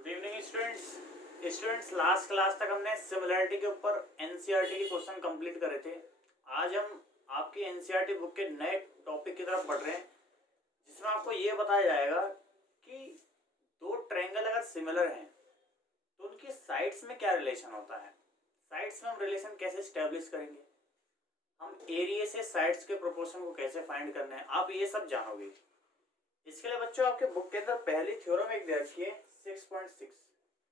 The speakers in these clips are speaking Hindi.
Good evening students last class तक हमने सिमिलैरिटी के ऊपर एनसीईआरटी के क्वेश्चन कंप्लीट करे थे। आज हम आपकी एनसीईआरटी बुक के नए टॉपिक की तरफ बढ़ रहे हैं, जिसमें आपको ये बताया जाएगा कि दो ट्रायंगल अगर सिमिलर हैं तो उनकी साइड्स में क्या रिलेशन होता है। साइड्स में हम रिलेशन कैसे स्टेब्लिश करेंगे, हम एरिया से साइड्स के प्रोपोर्शन को कैसे फाइंड करना है, आप ये सब जानोगे। इसके लिए बच्चों आपके बुक के अंदर पहली थ्योरम एक दे रखी है 6.6।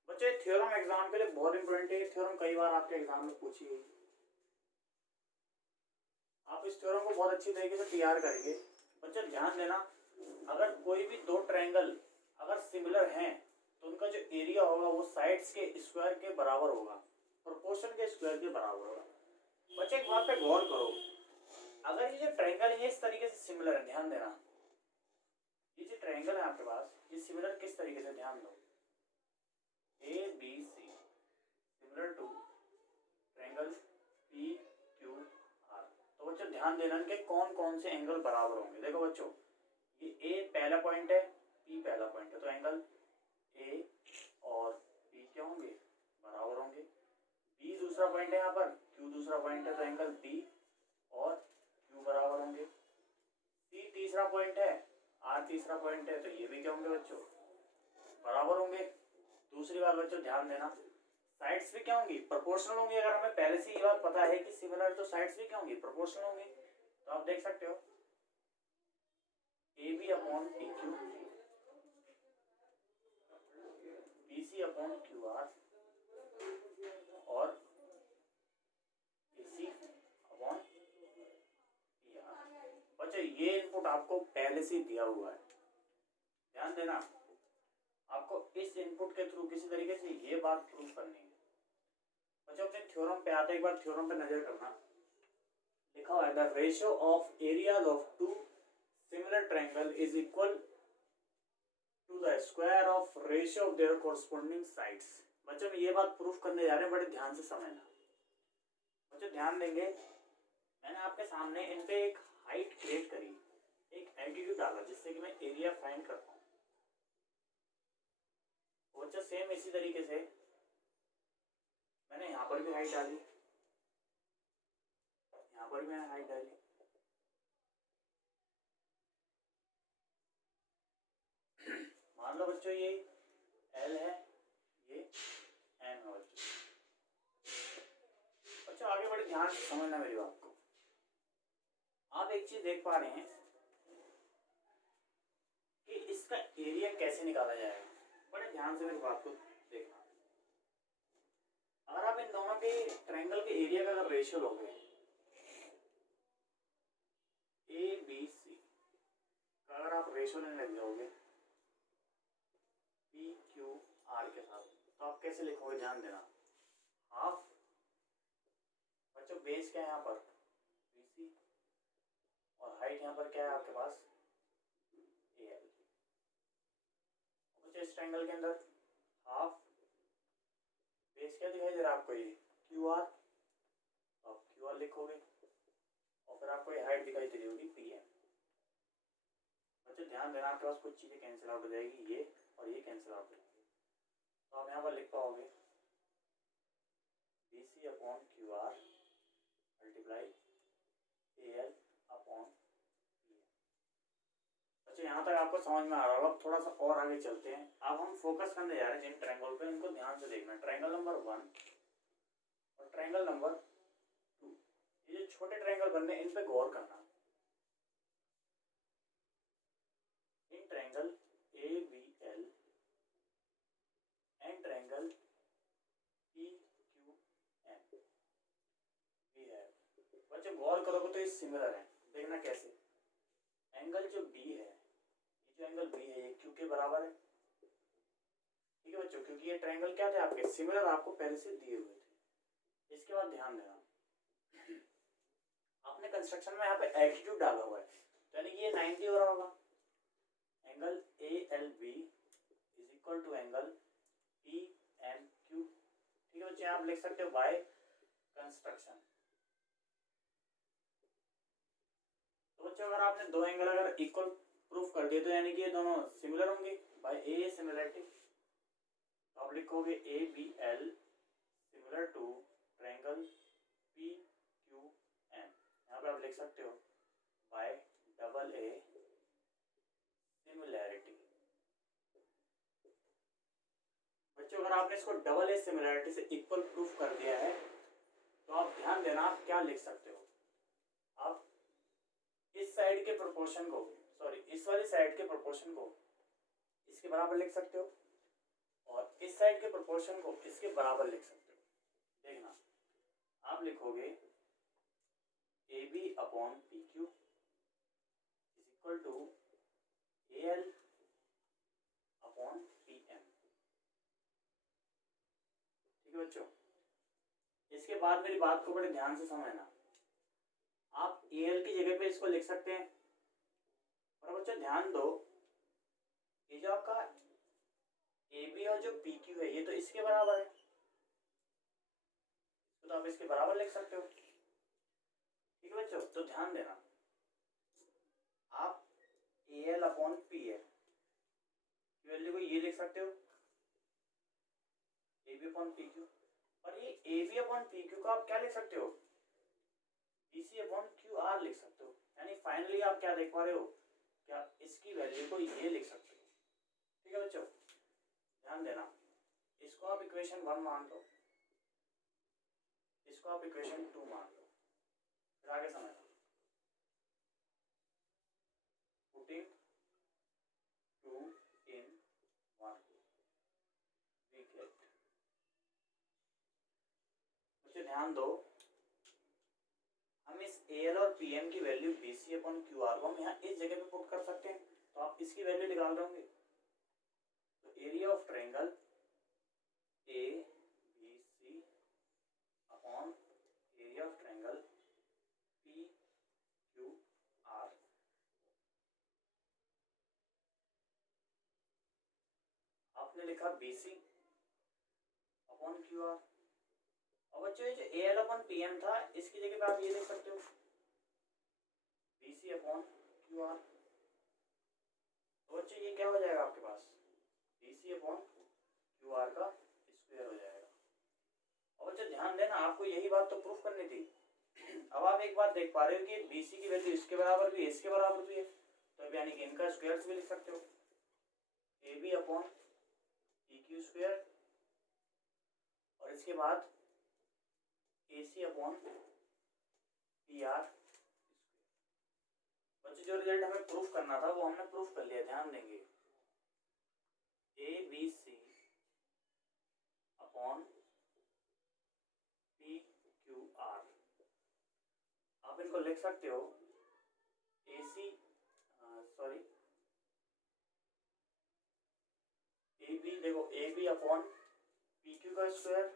बच्चों ये थ्योरम एग्जाम के लिए बहुत इंपॉर्टेंट है। ये थ्योरम कई बार आपके एग्जाम में पूछी गई, आप इस थ्योरम को बहुत अच्छी तरीके से तैयार करेंगे। बच्चों ध्यान देना, अगर कोई भी दो ट्रायंगल अगर सिमिलर हैं तो उनका जो एरिया होगा वो साइड्स के स्क्वायर के बराबर होगा, प्रोपोर्शन के स्क्वायर के बराबर होगा। बच्चों एक बात पे गौर करो, अगर ये जो ट्रायंगल है इस तरीके से सिमिलर है, ध्यान देना ये जो ट्रायंगल है आपके पास ये सिमिलर किस तरीके से, ध्यान दो A B C similar to triangle P Q R. तो बच्चों ध्यान देना इनके कौन कौन से एंगल बराबर होंगे। देखो बच्चों ये ए पहला पॉइंट है, पी पहला पॉइंट है, तो एंगल ए और पी क्या होंगे, बराबर होंगे। बी दूसरा पॉइंट है यहाँ पर, क्यू दूसरा पॉइंट है, तो एंगल बी और क्यू बराबर होंगे। सी तीसरा पॉइंट है, आर तीसरा पॉइंट है, तो ये भी क्या होंगे बच्चों, बराबर होंगे। दूसरी बात बच्चों ध्यान देना, साइड्स भी क्या होंगी, प्रोपोर्शनल होंगी। अगर हमें पहले से ये बात पता है कि सिमिलर, तो साइड्स भी क्या होंगी, प्रोपोर्शनल होंगी। तो आप देख सकते हो A B upon P Q, B C upon Q R और A C upon P R. बच्चों ये इनपुट आपको पहले से दिया हुआ है, ध्यान देना। आपको इस इनपुट के थ्रू किसी तरीके से ये बात प्रूफ करनी है। बच्चों अपने थ्योरम पे आते, एक बार थ्योरम पे नजर करना। लिखा हुआ है the ratio of areas of two similar triangle is equal to the square of ratio of their corresponding sides. बच्चों ये बात प्रूफ करने जा रहे हैं, बड़े ध्यान से समझना। बच्चों ध्यान देंगे, मैंने आपके सामने इन पे एक हाइट क्रिएट करी, एक एल्टीट्यूड डाला जिससे कि मैं एरिया फाइंड कर पाऊँ। बच्चों सेम इसी तरीके से मैंने यहाँ पर भी हाइट डाली, यहाँ पर भी मैंने हाइट डाली। मान लो बच्चों ये L है, ये M है। बच्चों आगे बड़े ध्यान से समझना मेरी बात को। आप एक चीज देख पा रहे हैं कि इसका एरिया कैसे निकाला जाएगा। बड़े ध्यान से मेरी बात को देखना। अगर आप इन दोनों के ट्रायंगल के एरिया का अगर रेशियो लोगे ए बी सी का, अगर आप रेशियो लेने लग जाओगे पी क्यू आर के साथ, तो आप कैसे लिखोगे, ध्यान देना। हाफ बच्चों बेस क्या है यहाँ पर बी सी और हाइट यहाँ पर क्या है आपके पास ए एल। बच्चों इस ट्रायंगल के अंदर हाफ बेस क्या दिखाई दे रहा है आपको, ये क्यू आर, आप क्यू आर लिखोगे और फिर आपको ये हाइट दिखाई दे रही होगी पी एम। बच्चों ध्यान देना, आपके पास कुछ चीजें कैंसिल आउट हो जाएगी, ये और ये कैंसिल आउट हो जाएगी, तो आप यहाँ पर लिख पाओगे B C upon Q R multiply A L upon P M. बच्चों यहाँ तक आपको समझ में आ रहा होगा। थोड़ा सा और आगे चलते हैं। अब हम फोकस करने जा रहे हैं जिन ट्रायंगल पे, इनको ध्यान से देखना। ट्रायंगल नंबर 1 और ट्रायंगल नंबर 2, ये जो छोटे ट्रायंगल बनने इन पे गौर करना। In triangle A B L and triangle P Q M we have. बच्चों गौर करोगे तो ये सिमिलर है। देखना कैसे, एंगल जो बी है, ये जो एंगल बी है ये क्यू के बराबर है, ठीक है बच्चों, क्योंकि ये ट्रायंगल क्या थे आपके, सिमिलर, आपको पहले से दिए हुए थे। इसके बाद ध्यान देना, आपने कंस्ट्रक्शन में यहाँ पे एल्टीट्यूड डाला हुआ है, तो यानी कि ये 90 हो रहा होगा। Angle A L B is equal to angle P M Q, ठीक है बच्चे, आप लिख सकते हो बाय कंस्ट्रक्शन। तो बच्चों अगर आपने दो एंगल अगर इक्वल प्रूफ कर दिए तो यानी कि ये दोनों सिमिलर होंगे बाय ए सिमिलरिटी। लिखोगे A B L similar to triangle P Q N, यहाँ पे आप लिख सकते हो बाय डबल ए सिमिलैरिटी। बच्चों अगर आपने इसको डबल ए सिमिलैरिटी से इक्वल प्रूफ कर दिया है तो आप ध्यान देना आप क्या लिख सकते हो, आप इस साइड के प्रोपोर्शन को, सॉरी इस वाली साइड के प्रोपोर्शन को इसके बराबर लिख सकते हो और इस साइड के प्रोपोर्शन को इसके बराबर लिख सकते हो। देखना आप लिखोगे A B upon P Q is equal to A L upon P M. ठीक है बच्चों, इसके बाद मेरी बात को बड़े ध्यान से समझना। आप ए एल की जगह पे इसको लिख सकते हैं, पर बच्चों ध्यान दो ये जो आपका ए बी और जो पी क्यू है ये तो इसके बराबर है, तो आप इसके बराबर लिख सकते हो। ठीक है बच्चों, तो ध्यान देना आप A L upon P L की वैल्यू को ये लिख सकते हो A B upon P Q, और ये A B upon P Q का आप क्या लिख सकते हो B C upon Q R लिख सकते हो। यानी फाइनली आप क्या देख पा रहे हो कि आप इसकी वैल्यू को ये लिख सकते हो। ठीक है बच्चों, ध्यान देना इसको आप इक्वेशन 1 मान लो, इसको आप इक्वेशन 2 मान लो, फिर आगे समझना। पुटिंग 2 in 1 we get, मुझे ध्यान दो हम इस ए एल और पी एम की value B C upon Q R को हम यहाँ इस जगह पे पुट कर सकते हैं, तो आप इसकी वैल्यू निकाल रहे होंगे। तो area of triangle A B C upon area of triangle P Q R, आपने लिखा B C upon Q R, और बच्चों ये जो A L upon P M था इसकी जगह पे आप ये लिख सकते हो B C upon Q R. तो बच्चों ये क्या हो जाएगा आपके पास B C upon Q R का स्क्वायर हो जाएगा। और बच्चों ध्यान देना आपको यही बात तो प्रूफ करनी थी। अब आप एक बात देख पा रहे हो कि बी सी की वैल्यू इसके बराबर भी है इसके बराबर भी है, तो अब यानी कि इनका स्क्वायर भी लिख सकते हो A B upon P Q square, और इसके बाद A C upon P R. बच्चों जो रिजल्ट हमें प्रूफ करना था वो हमने प्रूफ कर लिया, ध्यान देंगे A B C upon P Q R, आप इनको लिख सकते हो ए सी सॉरी ए बी, देखो A B upon P Q का स्क्वायर,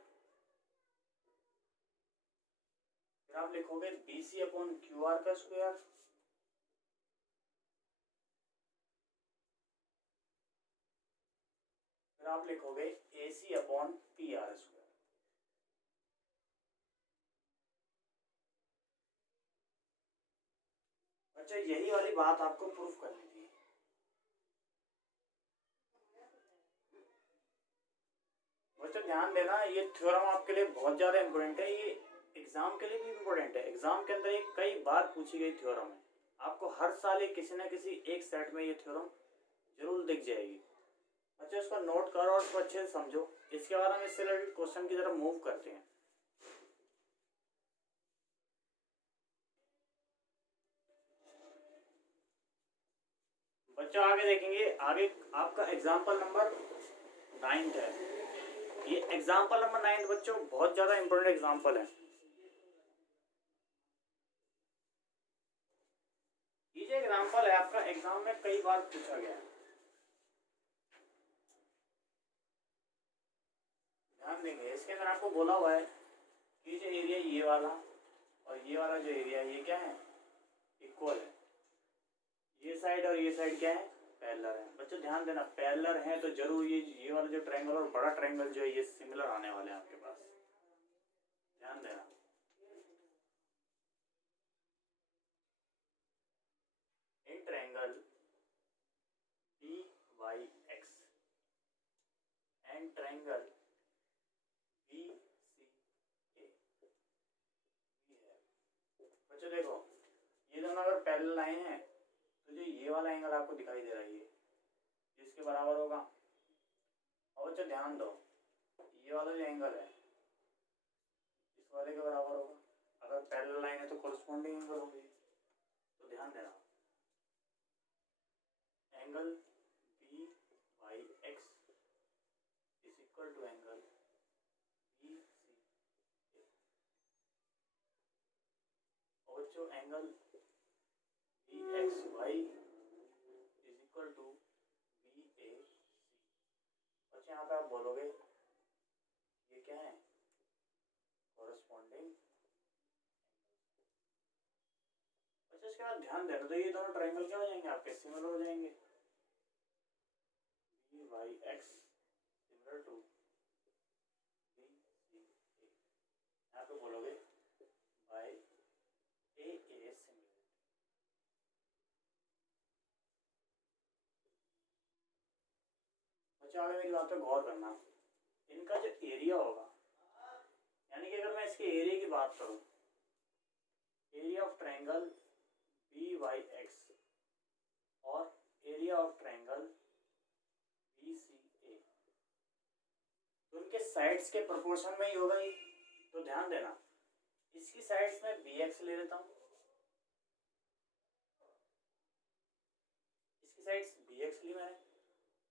फिर आप लिखोगे B C upon Q R का स्क्वायर, फिर आप लिखोगे A C upon P R square. अच्छा यही वाली बात आपको प्रूफ करनी थी। बच्चों ध्यान देना ये थ्योरम आपके लिए बहुत ज़्यादा इम्पोर्टेंट है, ये एग्जाम के लिए भी इम्पोर्टेंट है। एग्जाम के अंदर ये कई बार पूछी गई थ्योरम है, आपको हर साल ये किसी न किसी एक सेट में ये थ्योरम जरूर दिख जाएगी। अच्छा इसको नोट करो और इसको अच्छे से समझो। इसके बाद हम इससे रिलेटेड क्वेश्चन की तरफ मूव करते हैं। बच्चों आगे देखेंगे, आगे आपका एग्जाम्पल नंबर 9 है। ये एग्जाम्पल नंबर 9 बच्चों बहुत ज्यादा इंपॉर्टेंट एग्जाम्पल है। ये जो एग्जाम्पल है आपका एग्जाम में कई बार पूछा गया है, ध्यान देंगे। इसके अंदर आपको बोला हुआ है कि जो एरिया ये वाला और ये वाला जो एरिया ये क्या है इक्वल है, ये साइड और ये साइड क्या है पैरेलल है। बच्चों ध्यान देना पैरेलल है तो जरूर ये वाला जो ट्रायंगल और बड़ा ट्रायंगल जो है ये सिमिलर आने वाले हैं आपके पास, ध्यान देना। In triangle P Y X and triangle बच्चों देखो, ये दोनों अगर पैरेलल लाइन है तो जो ये वाला एंगल आपको दिखाई दे रहा है ये इसके बराबर होगा। और बच्चों ध्यान दो, ये वाला जो एंगल है इस वाले के बराबर होगा। अगर पैरेलल लाइन है तो कोरस्पॉन्डिंग एंगल होंगे। तो ध्यान देना, angle B Y X is equal to angle B C A. और बच्चों angle B X Y is equal to B A C. बच्चों यहाँ पे आप बोलोगे ये क्या है, कोरस्पॉन्डिंग। अच्छा इसके बाद ध्यान देना, तो ये दोनों ट्रायंगल क्या हो जाएंगे आपके, सिमिलर हो जाएंगे। B Y X similar to B C A. यहाँ पे बोलोगे बाय ए ए सिमिलर। बच्चों आगे मेरी बात पे गौर करना, इनका जो एरिया होगा, यानी कि अगर मैं इसके एरिया की बात करूं, area of triangle B Y X और area of triangle B C A, तो उनके साइड्स के प्रोपोर्शन में ही होगा ये। तो ध्यान देना, इसकी साइड्स में बी एक्स ले लेता हूं, इसकी साइड्स बी एक्स ली मैंने,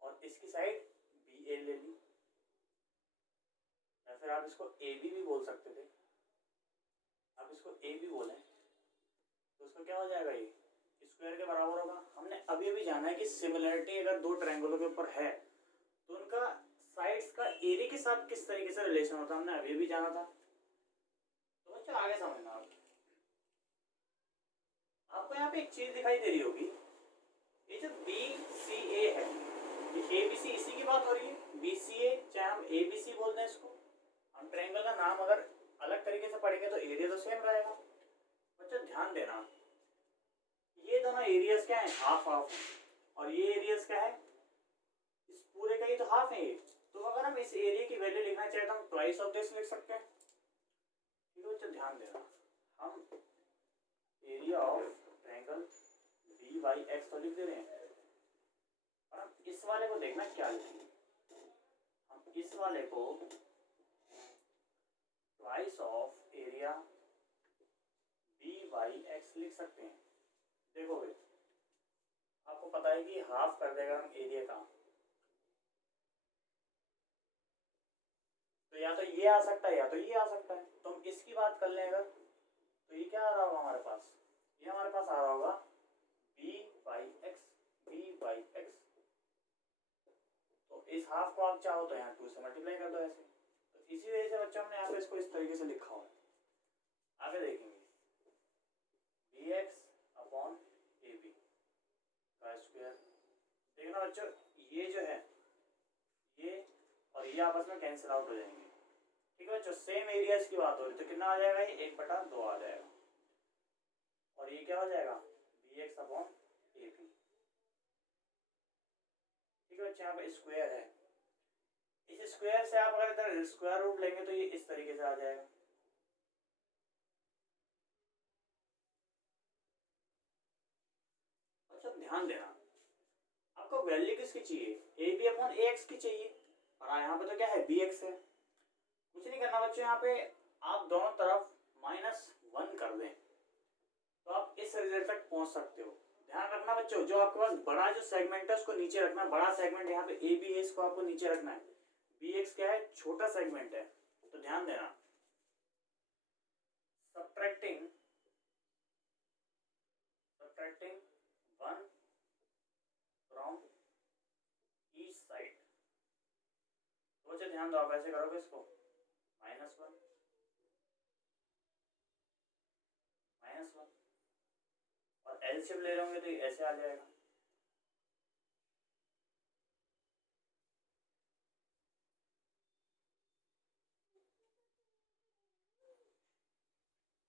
और इसकी साइड बी ए ले ली, या फिर आप इसको ए भी बोल सकते थे। आप इसको ए भी बोलें तो उसका क्या हो जाएगा, ये स्क्वायर के बराबर होगा। हमने अभी अभी जाना है कि सिमिलरिटी अगर दो ट्रायंगलों के ऊपर है तो उनका साइड्स का एरिया के साथ किस तरीके से रिलेशन होता है, हमने अभी भी जाना था। तो बच्चों आगे समझना, आपको यहाँ पे एक चीज दिखाई दे रही होगी, ये जो बी सी ए है, ये ए बी सी इसी की बात हो रही है। बी सी ए चाहे हम ए बी सी बोलते हैं इसको, हम ट्रायंगल का नाम अगर अलग तरीके से पढ़ेंगे तो एरिया तो सेम रहेगा। बच्चों ध्यान देना, ये दोनों एरियाज क्या है, हाफ हाफ, और ये एरियाज क्या है, इस पूरे का ही तो हाफ है ये। तो अगर हम इस एरिया की वैल्यू लिखना चाहे तो हम ट्वाइस ऑफ दिस लिख सकते हैं। ठीक है बच्चों ध्यान देना, हम area of triangle B Y X तो लिख दे रहे हैं, और हम इस वाले को देखना क्या लिखेंगे, हम इस वाले को twice of area B Y X लिख सकते हैं। देखो भाई, आपको पता है कि हाफ कर देगा हम एरिया का, तो या तो ये आ सकता है या तो ये आ सकता है। तो हम इसकी बात कर लें अगर, तो ये क्या आ रहा होगा हमारे पास, ये हमारे पास आ रहा होगा B Y X, B Y X. तो इस हाफ को आप चाहो तो यहाँ 2 से मल्टीप्लाई कर दो ऐसे। तो इसी वजह से बच्चों हमने यहाँ पे इसको इस तरीके से लिखा हुआ है। आगे देखेंगे B X upon A B का स्क्वायर। देखना बच्चों, ये जो है ये और ये आपस में कैंसिल आउट हो जाएंगे। ठीक है बच्चों, सेम एरियाज की बात हो रही, तो कितना आ जाएगा, ये 1/2 आ जाएगा, और ये क्या हो जाएगा, B X upon A B. ठीक है बच्चों, यहाँ पे स्क्वायर है, इस स्क्वायर से आप अगर इधर स्क्वायर रूट लेंगे तो ये इस तरीके से आ जाएगा। अच्छा ध्यान देना, आपको वैल्यू किसकी चाहिए, A B upon A X की चाहिए, और यहाँ पे तो क्या है, बी एक्स है। कुछ नहीं करना बच्चों, यहाँ पे आप दोनों तरफ -1 कर दें तो आप इस रिजल्ट तक पहुंच सकते हो। ध्यान रखना बच्चों, जो आपके पास बड़ा जो सेगमेंट है उसको नीचे रखना, बड़ा सेगमेंट यहाँ पे ए बी है, इसको आपको नीचे रखना है। बी एक्स क्या है, छोटा सेगमेंट है। तो ध्यान देना, सब्ट्रैक्टिंग 1 फ्रॉम ईच साइड। तो बच्चों ध्यान दो, आप ऐसे करोगे इसको -1 -1, और एलसीएम ले रहे होंगे तो ये ऐसे आ जाएगा।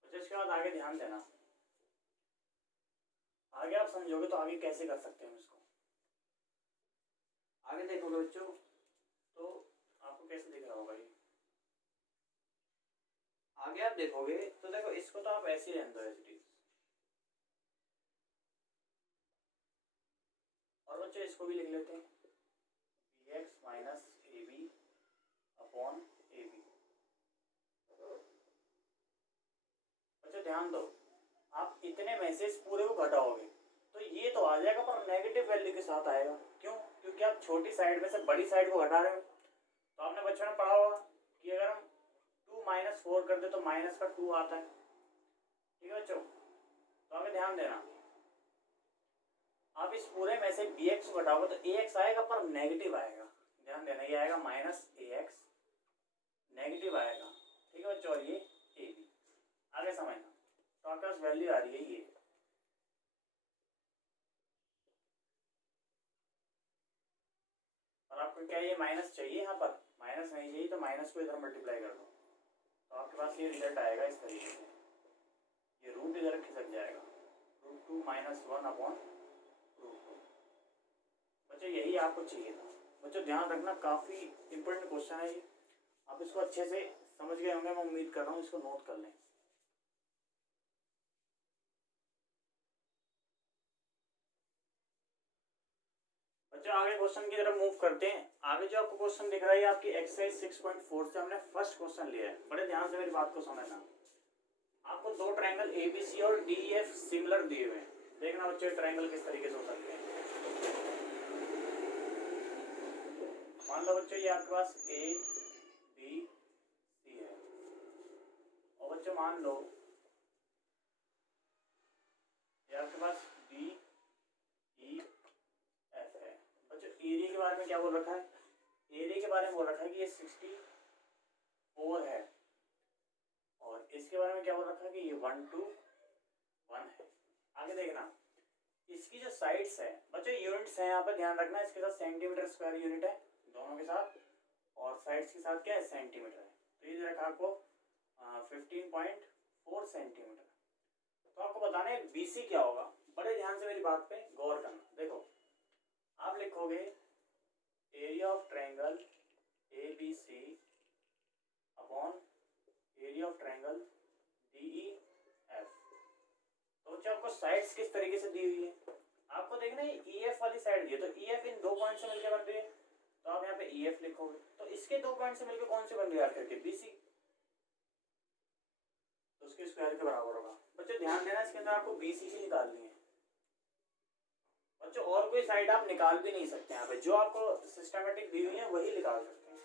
बच्चों इसके बाद आगे ध्यान देना, आगे आप समझोगे तो आगे कैसे कर सकते हैं इसको। आगे देखोगे बच्चों तो आपको कैसे दिख रहा होगा ये, आगे आप देखोगे तो देखो इसको तो आप ऐसे ही रहने दो एज इट इज, को भी लिख लेते हैं, B X minus A B upon A B. बच्चों ध्यान दो, आप इतने मैसेज पूरे को घटाओगे तो ये तो आ जाएगा पर नेगेटिव वैल्यू के साथ आएगा। क्यों? क्योंकि आप छोटी साइड में से बड़ी साइड को घटा रहे हो। तो आपने बच्चों ने पढ़ा होगा कि अगर हम 2 माइनस 4 कर दे तो माइनस का 2 आता है। ठीक है बच्चों, तो आगे ध्यान देना, आप इस पूरे में से बी एक्स को घटाओगे तो ए एक्स आएगा पर नेगेटिव आएगा। ध्यान देना, ये आएगा माइनस ए एक्स, नेगेटिव आएगा। ठीक है बच्चों, और ये ए बी। आगे समझना, तो आपके पास वैल्यू आ रही है ये, और आपको क्या ये माइनस चाहिए, यहाँ पर माइनस नहीं चाहिए तो माइनस को इधर मल्टीप्लाई कर दो, तो आपके पास ये रिजल्ट आएगा इस तरीके से। ये रूट इधर खिसक जाएगा, √2 माइनस 1 अपॉन √2। बच्चों यही आपको चाहिए था। बच्चों ध्यान रखना, काफ़ी इंपॉर्टेंट क्वेश्चन है ये, आप इसको अच्छे से समझ गए होंगे, मैं उम्मीद कर रहा हूँ। इसको नोट कर लें। बच्चों आगे क्वेश्चन की तरफ मूव करते हैं। आगे जो आपको क्वेश्चन दिख रहा है आपकी एक्सरसाइज 6.4 से हमने फर्स्ट क्वेश्चन लिया है। बड़े ध्यान से मेरी बात को समझना। आपको दो ट्रायंगल एबीसी और डीईएफ सिमिलर दिए हुए हैं। देखना बच्चों ट्रायंगल किस तरीके से हो सकते हैं। मान लो बच्चों ये आपके पास ए बी सी है, और बच्चों मान लो ये आपके पास बी ई एफ है। बच्चों एरिया के बारे में क्या बोल रखा है? एरिया के बारे में बोल रखा है कि ये 64 है, और इसके बारे में क्या बोल रखा है कि ये 1 to 1 है। आगे देखना, इसकी जो साइड्स है बच्चों, यूनिट्स हैं यहाँ पर ध्यान रखना, इसके साथ सेंटीमीटर स्क्वायर यूनिट है दोनों के साथ, और साइड्स के साथ क्या है? सेंटीमीटर है। तो ये रखा आपको 15.4 सेंटीमीटर। तो आपको बताना है बीसी क्या होगा। बड़े ध्यान से मेरी बात पे गौर करना। देखो आप लिखोगे area of triangle A B C upon area of triangle D E F. तो बच्चों आपको साइड्स किस तरीके से दी हुई है, आपको देखना है ई एफ वाली साइड दी है, तो ई एफ इन दो पॉइंट से मिलकर बन रही है, तो आप यहाँ पे ई एफ लिखोगे। तो इसके दो पॉइंट से मिलकर कौन सी बन रही है आखिर के? बीसी, तो उसके स्क्वायर के बराबर होगा। बच्चों ध्यान देना, इसके अंदर आपको बीसी ही निकालनी है। बच्चों और कोई साइड आप निकाल भी नहीं सकते, यहाँ पे जो आपको सिस्टमेटिक दी हुई है वही निकाल सकते हैं।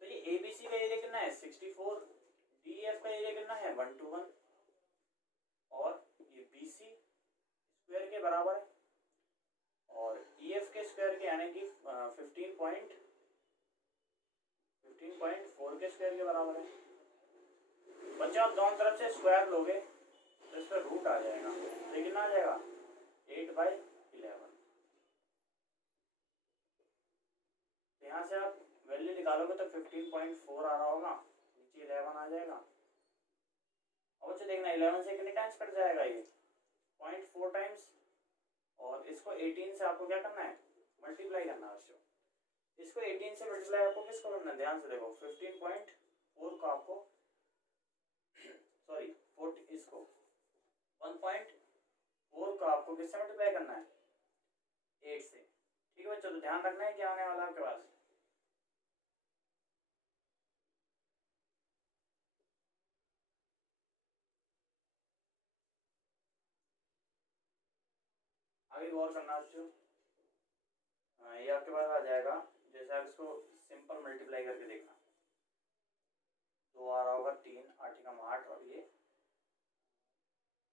तो ये एबीसी का एरिया कितना है? 64, डीएफ का एरिया कितना है? 1 to 1, और ये बीसी स्क्वायर के बराबर है, और ईएफ के स्क्वायर के यानी कि 15.4 के स्क्वायर के बराबर है। बच्चों आप दोनों तरफ से स्क्वायर लोगे तो इस पर रूट आ जाएगा, तो कितना आ जाएगा? 8/11। यहाँ से आप वैल्यू निकालोगे तो 15.4 आ रहा होगा, नीचे 11 आ जाएगा। और बच्चों देखना 11 से कितने टाइम्स कट जाएगा? ये 0.4 टाइम्स, और इसको 18 से आपको क्या करना है? मल्टीप्लाई करना है बच्चों। इसको 18 से मल्टीप्लाई आपको किसको करना है? ध्यान से देखो, 15.4 को आपको सॉरी 40, इसको 1.4 को आपको किससे मल्टीप्लाई करना है? 8 से। ठीक है बच्चों, तो ध्यान रखना है क्या आने वाला आपके पास। आगे गौर करना बच्चों, ये आपके पास आ जाएगा। जैसे आप इसको सिंपल मल्टीप्लाई करके देखना, 2 आ रहा होगा, 3 8 का 8, और ये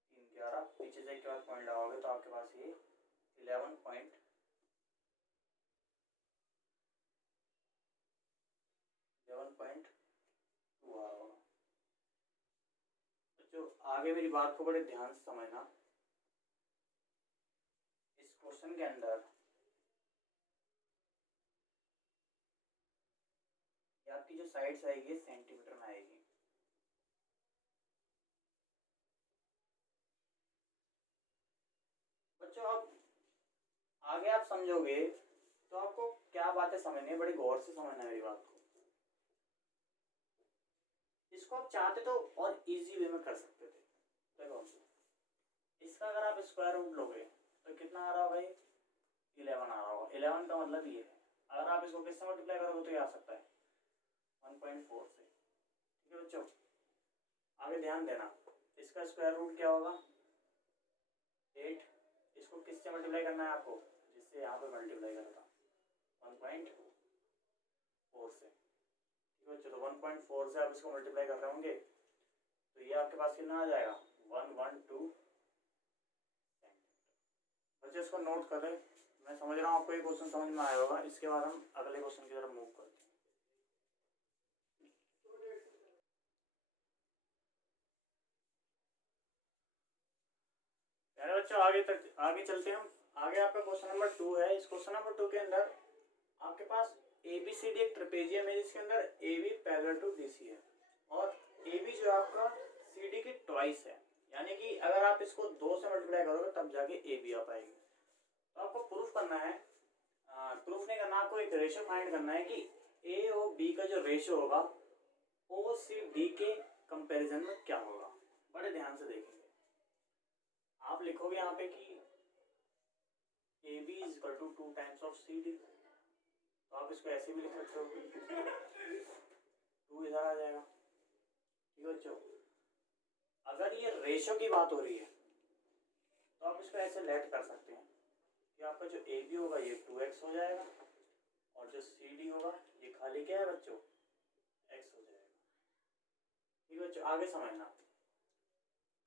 3 11, पीछे से एक बार पॉइंट लगाओगे तो आपके पास ये 11.2 आ रहा होगा। बच्चों आगे मेरी बात को बड़े ध्यान से समझना। इस क्वेश्चन के अंदर आपकी जो साइड्स आएगी सेंटीमीटर में आएगी। बच्चों आप आगे आप समझोगे तो आपको क्या बातें समझनी है, बड़ी गौर से समझना मेरी बात को। इसको आप चाहते तो और इजी वे में कर सकते थे। देखो इसका अगर आप स्क्वायर रूट लोगे तो कितना आ रहा होगा? ये 11 आ रहा होगा। 11 का मतलब ये है, अगर आप इसको किससे मल्टीप्लाई करोगे तो ये आ सकता है 1.4 से। ठीक है बच्चों, आगे ध्यान देना, इसका स्क्वायर रूट क्या होगा 8, इसको किससे मल्टीप्लाई करना है आपको, जिससे यहाँ पे मल्टीप्लाई करा था 1.4 से। ठीक है बच्चों, तो 1.4 से आप इसको मल्टीप्लाई कर रहे होंगे तो ये आपके पास कितना आ जाएगा 112 सेंटीमीटर। बच्चे इसको नोट कर लें, मैं समझ रहा हूँ आपको ये क्वेश्चन समझ में आया होगा। इसके बाद हम अगले क्वेश्चन की तरफ मूव करते हैं। मेरे बच्चों आगे चलते हैं हम। आगे आपका क्वेश्चन नंबर 2 है। इस क्वेश्चन नंबर 2 के अंदर आपके पास ABCD एक ट्रेपेजियम है जिसके अंदर AB पैरेलल टू BC है और AB जो आपका CD की ट्वाइस है, यानी कि अगर आप इसको 2 से मल्टीप्लाई करोगे तब जाके AB आ पाएगी। तो आपको प्रूफ करना है, प्रूफ नहीं करना, आपको एक रेशियो फाइंड करना है कि A और B का जो रेशियो होगा OCD के कंपैरिजन में क्या होगा। बड़े ध्यान से देखेंगे, आप लिखोगे यहाँ पे कि AB is equal to 2 times of CD, तो आप इसको ऐसे भी लिख सकते हो 2 इधर आ जाएगा। ठीक है बच्चों, अगर ये रेशियो की बात हो रही है तो आप इसको ऐसे लेट कर सकते हैं कि आपका जो AB होगा ये 2x हो जाएगा और जो CD होगा ये खाली क्या है बच्चों x हो जाएगा। ठीक है बच्चों, आगे समझना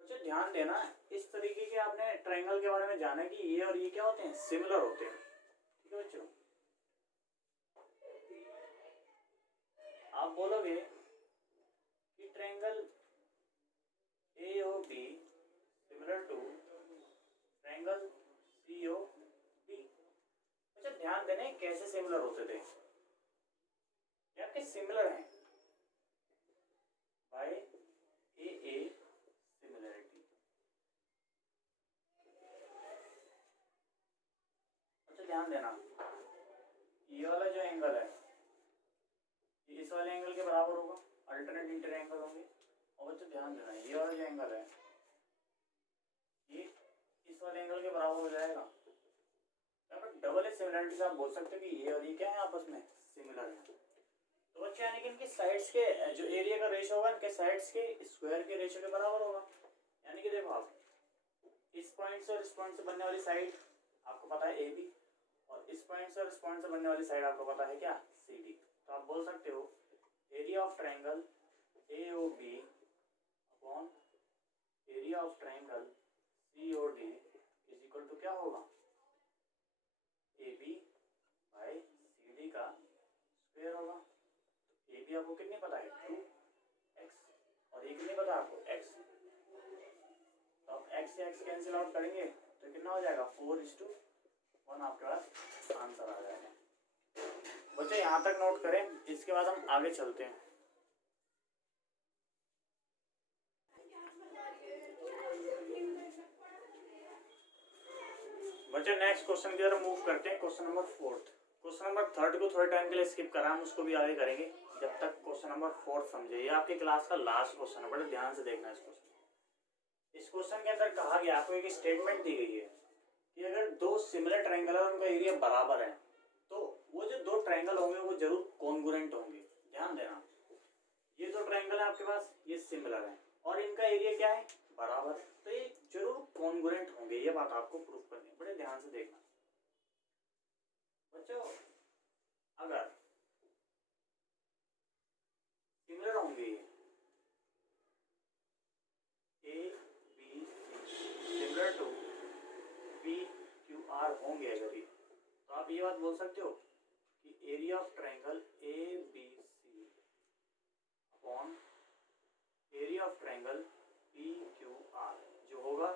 बच्चों, ध्यान देना, इस तरीके के आपने ट्रायंगल के बारे में जाना कि ये और ये क्या होते हैं, सिमिलर होते हैं। ठीक है बच्चों, आप बोलोगे कि triangle AOB similar to triangle COD। अच्छा ध्यान देना कैसे सिमिलर होते थे, या कि सिमिलर हैं बाय AA सिमिलरिटी। अच्छा ध्यान देना, ये वाला जो एंगल है ये इस वाले एंगल के बराबर होगा, अल्टरनेट इंटर एंगल होंगे। और बच्चों ध्यान देना, ये वाला जो एंगल है ये इस वाले एंगल के बराबर हो जाएगा। यहाँ पर डबल सिमिलरिटी से आप बोल सकते हो कि ये और ये क्या है, आपस में सिमिलर है। तो बच्चे यानी कि इनकी साइड्स के जो एरिया का रेशियो होगा इनके साइड्स के स्क्वायर के रेशियो के बराबर होगा। यानी कि देखो आप इस पॉइंट से और इस पॉइंट से बनने वाली साइड आपको पता है AB, और इस पॉइंट से और इस पॉइंट से बनने वाली साइड आपको पता है क्या CD। तो आप बोल सकते हो area of triangle AOB upon area of triangle COD is equal to क्या होगा AB बाय CD का स्क्वायर होगा। तो AB आपको कितनी पता है 2x और ये कितनी पता है आपको x। तो आप x से x कैंसिल आउट करेंगे तो कितना हो जाएगा 4:1 आपके पास आंसर आ जाएगा। बच्चे यहाँ तक नोट करें, इसके बाद हम आगे चलते हैं। बच्चे नेक्स्ट क्वेश्चन की तरफ मूव करते हैं, क्वेश्चन नंबर 4। क्वेश्चन नंबर 3 को थोड़े टाइम के लिए स्किप करा, हम उसको भी आगे करेंगे जब तक क्वेश्चन नंबर 4 समझे। ये आपकी क्लास का लास्ट क्वेश्चन है, बड़े ध्यान से देखना इस क्वेश्चन। इस क्वेश्चन के अंदर कहा गया, आपको एक स्टेटमेंट दी गई है कि अगर दो सिमिलर ट्रायंगल है और उनका एरिया बराबर है तो वो जो दो ट्रायंगल होंगे वो जरूर कॉन्ग्रुएंट होंगे। ध्यान देना, ये दो ट्रायंगल है आपके पास, ये सिमिलर है और इनका एरिया क्या है बराबर, तो ये जरूर कॉन्ग्रुएंट होंगे। ये बात आपको प्रूफ करनी है, बड़े ध्यान से देखना बच्चों। अगर सिमिलर होंगे ABC सिमिलर टू PQR होंगे अगर ये, तो आप ये बात बोल सकते हो कि area of triangle ABC upon area of triangle PQR जो होगा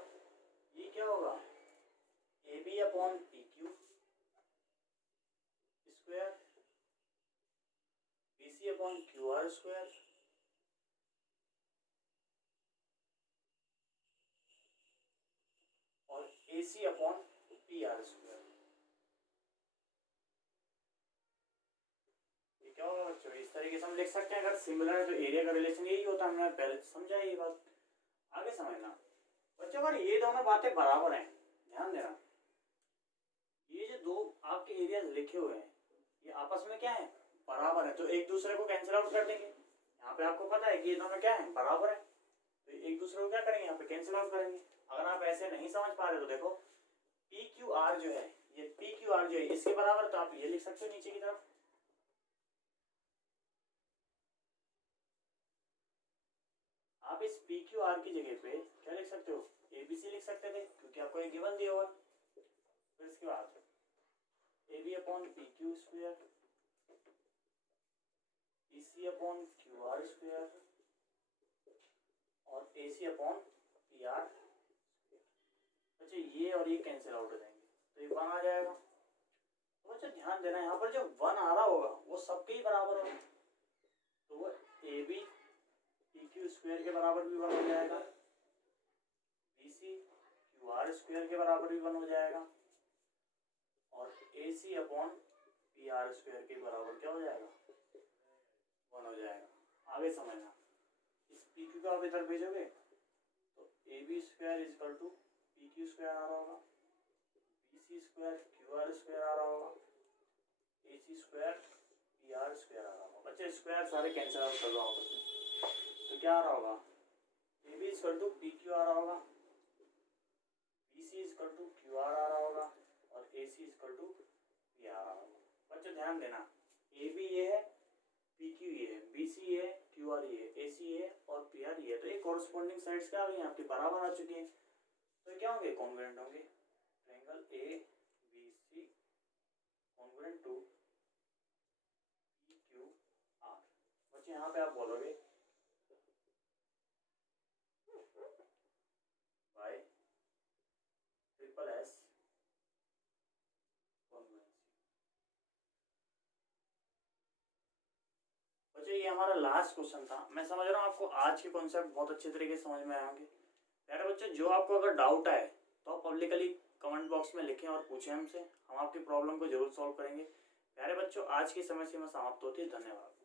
ये क्या होगा AB upon PQ square BC upon QR square और AC अपॉन PR स्क्वायर। ये क्या होगा बच्चों, इस तरीके से हम लिख सकते हैं। अगर सिमिलर है तो एरिया का रिलेशन यही होता है, हमने पहले समझा ये बात। आगे समझना बच्चों, अगर ये दोनों बातें बराबर हैं, ध्यान देना, ये जो दो आपके आपके एरियाज लिखे हुए हैं ये आपस में क्या है, बराबर है, तो एक दूसरे को कैंसिल आउट कर देंगे। यहाँ पे आपको पता है कि ये दोनों क्या है, बराबर है, तो एक दूसरे को क्या करेंगे, यहाँ पे कैंसिल आउट करेंगे। अगर आप ऐसे नहीं समझ पा रहे तो देखो पी क्यू आर जो है, ये पी क्यू आर जो है इसके बराबर, तो आप ये लिख सकते हो नीचे की तरफ, आप इस पी क्यू आर की जगह पे क्या लिख सकते हो, एबीसी लिख सकते थे क्योंकि आपको एक गिवन दिया हुआ। फिर इसके बाद A B upon P Q square, P C upon Q R square और A C upon P R. अच्छा ये और ये कैंसिल आउट हो जाएंगे तो ये 1 आ जाएगा। तो अच्छा ध्यान देना यहाँ पर जो 1 आ रहा होगा वो सबके ही बराबर होगा, तो वो A B P Q square के बराबर भी 1 हो जाएगा, B C Q R square के बराबर भी 1 हो जाएगा और A C upon P R square के बराबर क्या हो जाएगा, 1 हो जाएगा। आगे समझना, इस पी क्यू को आप इधर भेजोगे तो A B square is equal to P Q square आ रहा होगा, B C square Q R square आ रहा होगा, A C square P R square आ रहा होगा। बच्चे स्क्वायर सारे कैंसिल आउट कर दो आपस में, तो क्या आ रहा होगा, A B is equal to P Q आ रहा होगा, B C is equal to Q R आ रहा होगा और A C is equal to P R आ रहा होगा। बच्चे ध्यान देना, ए बी ये है, पी क्यू ये है, बी सी ये है, क्यू आर ये है, ए सी ये है और पी आर ये है, तो ये कॉरस्पॉन्डिंग साइड्स क्या आ गई आपकी, बराबर आ चुकी है, तो क्या होंगे, कॉन्ग्रुएंट होंगे। Triangle A B C congruent to P Q R. बच्चे यहाँ पे आप बोलोगे बाय ट्रिपल एस कॉन्ग्रुएंसी। बच्चे ये हमारा लास्ट क्वेश्चन था। मैं समझ रहा हूँ आपको आज के कॉन्सेप्ट बहुत अच्छे तरीके से समझ में आएंगे। प्यारे बच्चे जो आपको अगर डाउट आए तो आप पब्लिकली कमेंट बॉक्स में लिखें और पूछें हमसे, हम आपकी प्रॉब्लम को जरूर सॉल्व करेंगे। प्यारे बच्चों आज की समय सीमा समाप्त होती है, धन्यवाद।